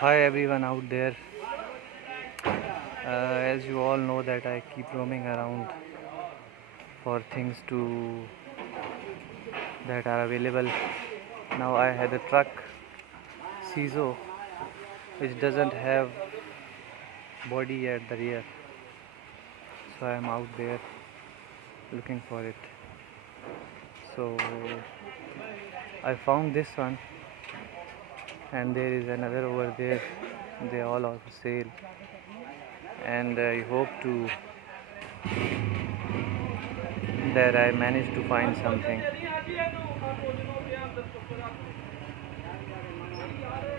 Hi everyone out there. As you all know that I keep roaming around for things to that are available. Now I had a truck CISO which doesn't have body at the rear, so I am out there looking for it. So I found this one, and there is another over there. They all are for sale, and I hope to that I managed to find something.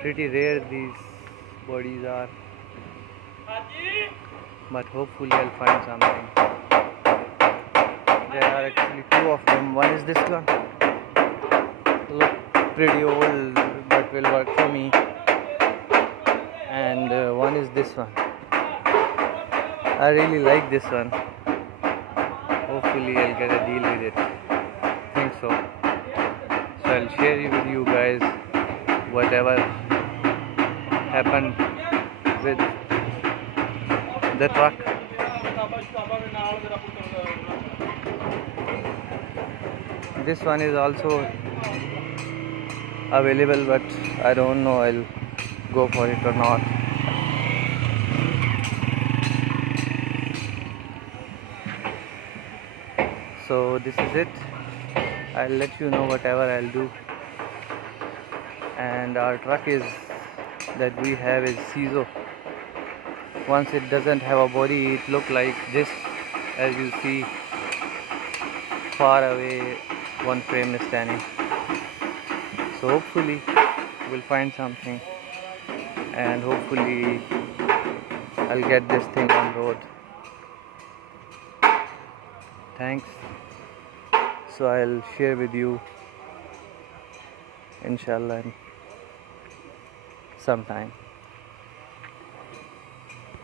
Pretty rare these bodies are, but hopefully I'll find something. There are actually two of them. One is this one. Look pretty old, but will work for me. And one is this one. I really like this one. Hopefully I'll get a deal with it. Think so. So I'll share it with you guys whatever happened with the truck. This one is also available, but I don't know I'll go for it or not. So this is it. I'll let you know whatever I'll do. And our truck is that we have is CISO. Once it doesn't have a body, it look like this. As you see, far away one frame is standing. So hopefully we'll find something, and hopefully I'll get this thing on road. Thanks. So I'll share with you inshallah sometime.